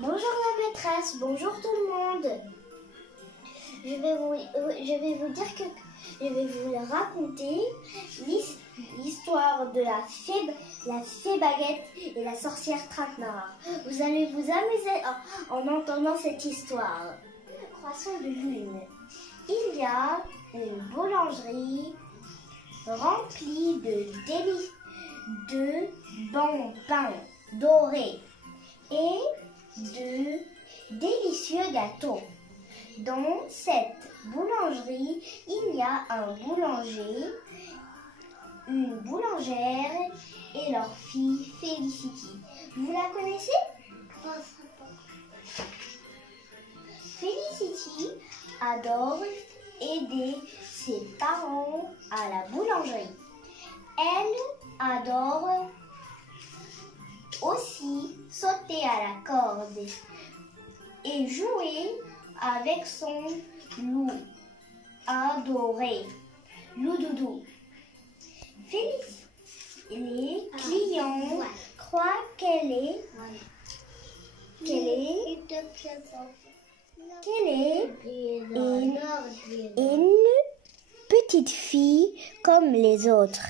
Bonjour la maîtresse, bonjour tout le monde. Je vais vous raconter l'histoire de la fée Baguette et la sorcière Traquenard. Vous allez vous amuser en entendant cette histoire. Le croissant de lune. Il y a une boulangerie remplie de bons pains dorés et de délicieux gâteaux. Dans cette boulangerie, il y a un boulanger, une boulangère et leur fille Félicity. Vous la connaissez? Félicity adore aider ses parents à la boulangerie. Elle adore aussi sauter à la corde et jouer avec son loup adoré, Loup Doudou. Les clients croient qu'elle est une petite fille comme les autres,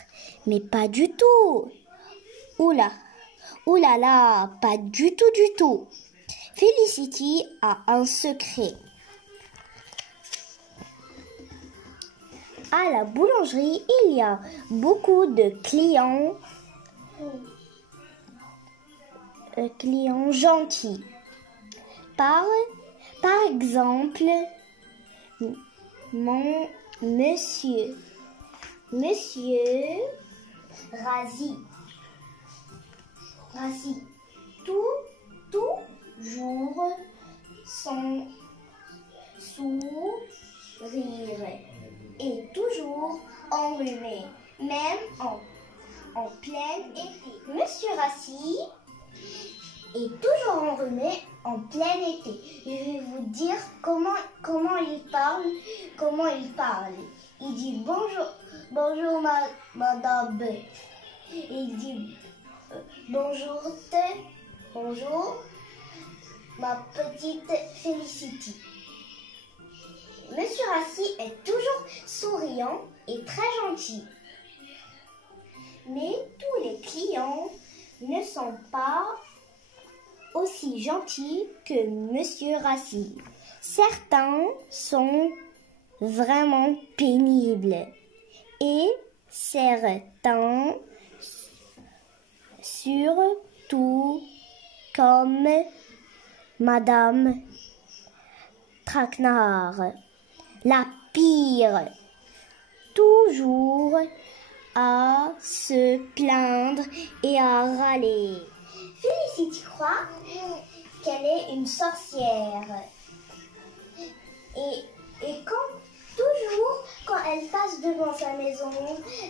mais pas du tout. Oula là, pas du tout. Félicity a un secret. À la boulangerie, il y a beaucoup de clients gentils. Par exemple, mon monsieur Razi, toujours son sourire est toujours enrhumé, même en plein été. Monsieur Rassi est toujours enrhumé en plein été. Je vais vous dire comment il parle. Il dit bonjour madame. Il dit bonjour ma petite Félicity. Monsieur Rassi est toujours souriant et très gentil. Mais tous les clients ne sont pas aussi gentils que Monsieur Rassi. Certains sont vraiment pénibles et certains, surtout comme Madame Traquenard, la pire, toujours à se plaindre et à râler. Félicity croit qu'elle est une sorcière. Et quand elle passe devant sa maison,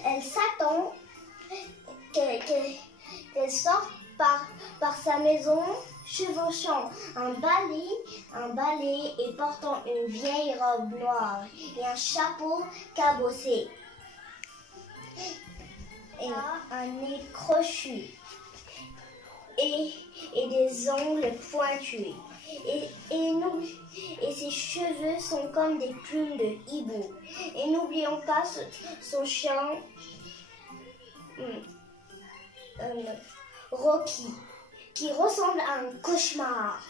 elle s'attend qu'elle sorte par sa maison, chevauchant un balai et portant une vieille robe noire et un chapeau cabossé. Et un nez crochu et des ongles pointus. Et ses cheveux sont comme des plumes de hibou. Et n'oublions pas son chien Rocky, qui ressemble à un cauchemar.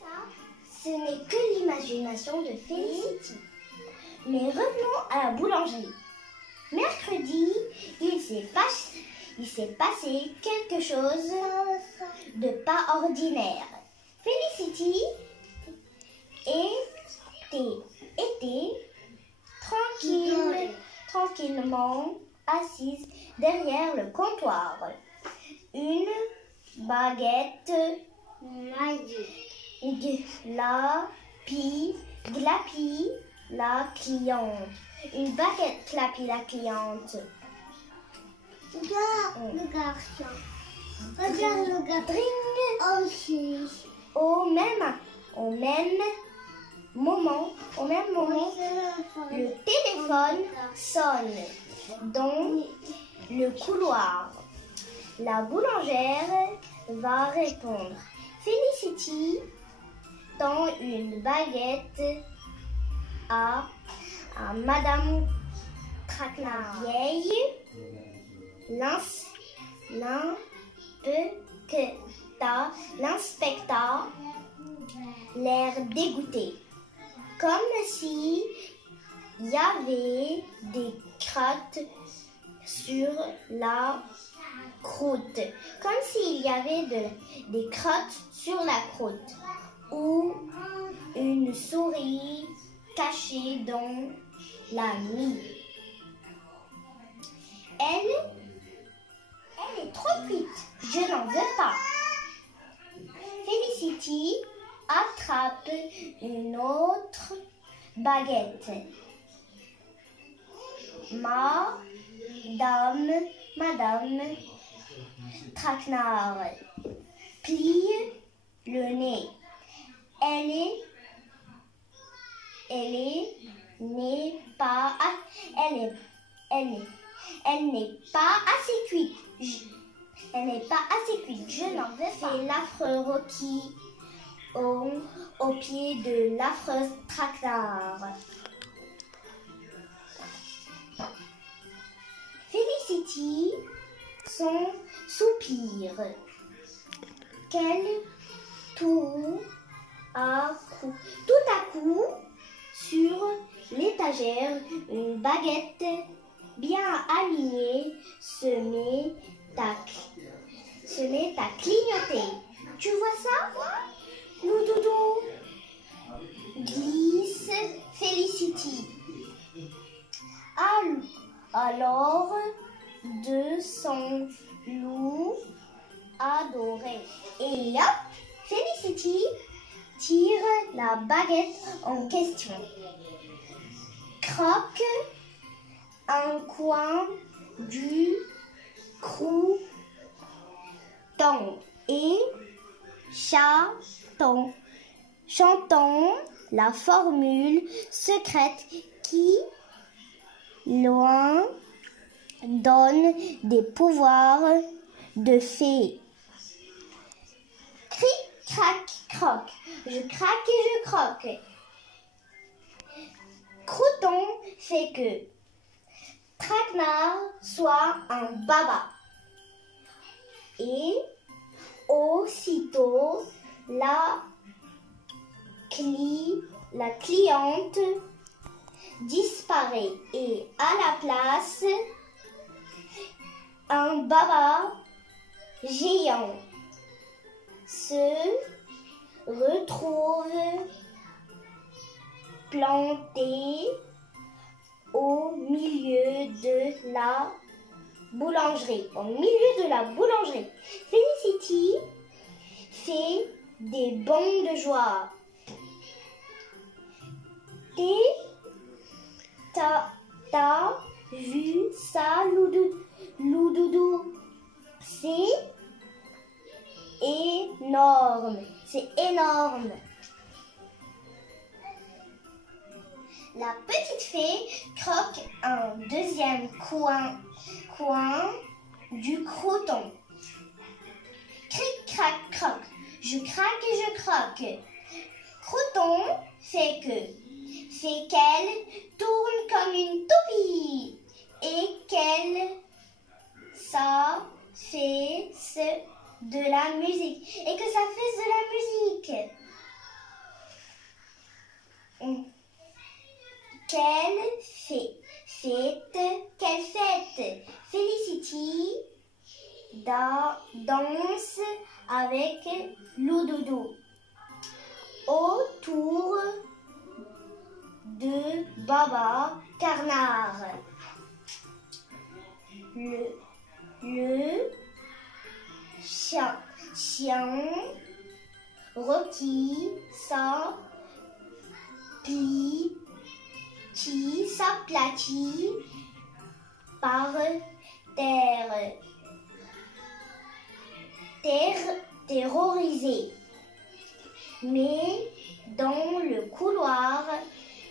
Ça, ce n'est que l'imagination de Félicity. Mais revenons à la boulangerie. Mercredi, il s'est passé quelque chose de pas ordinaire. Félicity était tranquillement assise derrière le comptoir. Une baguette glapit la cliente. Une baguette clapit la cliente. Regarde le garçon. Regarde le garçon. Dring. Aussi. Au même moment, le téléphone sonne dans le couloir. La boulangère va répondre. Félicity tend une baguette à Madame Traquenard. La vieille l'inspecta, l'air dégoûté, comme si il y avait des crottes sur la croûte, comme s'il y avait des crottes sur la croûte, ou une souris cachée dans la mie. Elle est trop cuite, je n'en veux pas. Félicity attrape une autre baguette. Madame Traquenard plie le nez. Elle n'est pas assez cuite. Je n'en veux pas. C'est l'affreux Rocky au pied de l'affreuse Traquenard. Félicity son soupir. Tout à coup, sur l'étagère, une baguette bien alignée se met à clignoter. Tu vois ça, Loudoudou? Glisse Félicity. Alors, de son loup adoré. Et hop, Félicity tire la baguette en question. Croque un coin du crouton et chantons la formule secrète qui, loin, donne des pouvoirs de fée. Cric, crac, croc, je craque et je croque. Crouton fait que Traquenard soit un baba. Et aussitôt, la cliente disparaît et à la place, un baba géant se retrouve planté au milieu de la boulangerie. Félicity fait des bonds de joie. T'as vu ça, Loudoudou? C'est énorme. La petite fée croque un deuxième coin du crouton. Cric, crac, croc, je craque et je croque. Crouton fait qu'elle tourne comme une toupie et qu'elle ça fait de la musique et que ça fait de la musique. Quelle fête. Félicity danse avec Loudoudou autour de Baba Carnard. Le chien Rocky s'aplatit par terre, terrorisé. Mais dans le couloir,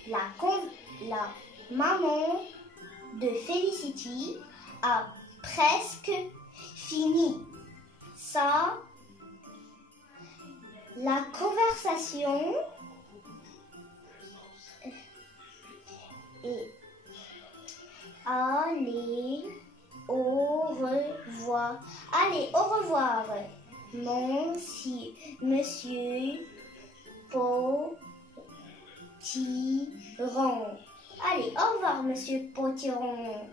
la maman de Félicity a presque fini. Ça, la conversation et allez au revoir. Allez, au revoir, monsieur Potiron. Allez, au revoir, monsieur Potiron.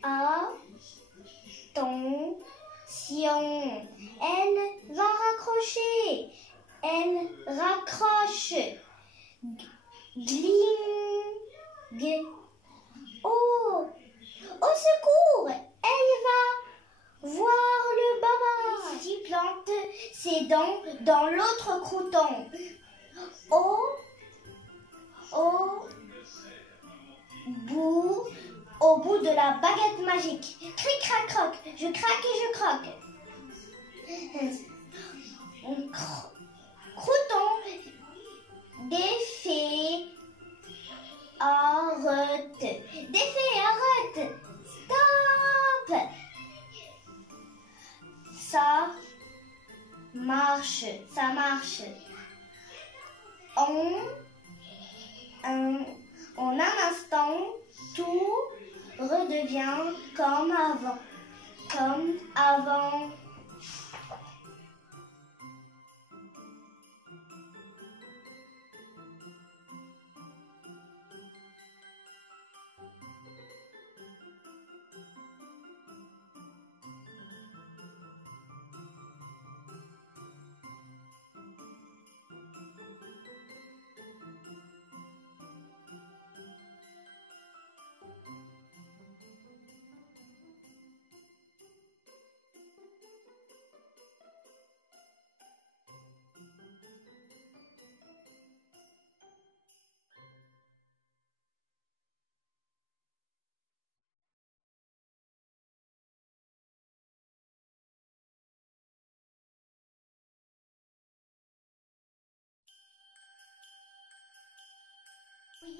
Attention, elle va raccrocher. Elle raccroche. Gling. Oh, au secours, elle va voir le baba. Félicity plante ses dents dans l'autre crouton. Au bout de la baguette magique. Cric, crac, croc, je craque et je croque. Crouton défait, arrête. Défait, arrête. Stop. Ça marche. En un instant, tout redevient comme avant.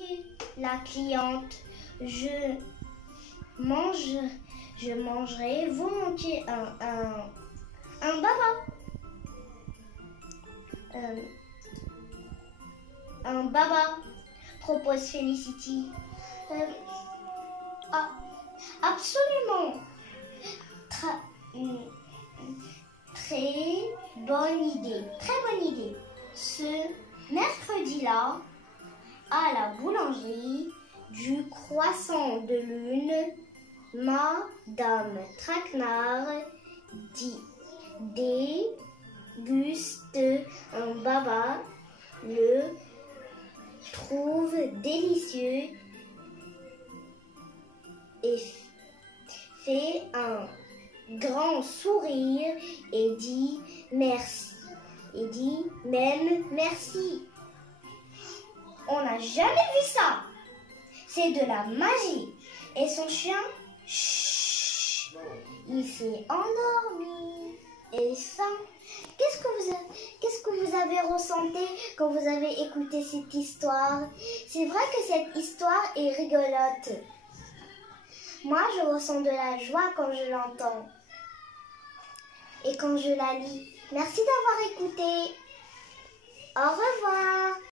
Oui, la cliente, je mangerai volontiers un baba. Un baba, propose Félicity. Absolument. Très bonne idée. Ce mercredi-là, à la boulangerie du Croissant de Lune, Madame Traquenard déguste un baba, le trouve délicieux et fait un grand sourire et dit merci. Merci. On n'a jamais vu ça. C'est de la magie. Et son chien, chut, il s'est endormi. Et ça, qu'est-ce que vous avez ressenti quand vous avez écouté cette histoire? C'est vrai que cette histoire est rigolote. Moi, je ressens de la joie quand je l'entends. Et quand je la lis. Merci d'avoir écouté. Au revoir.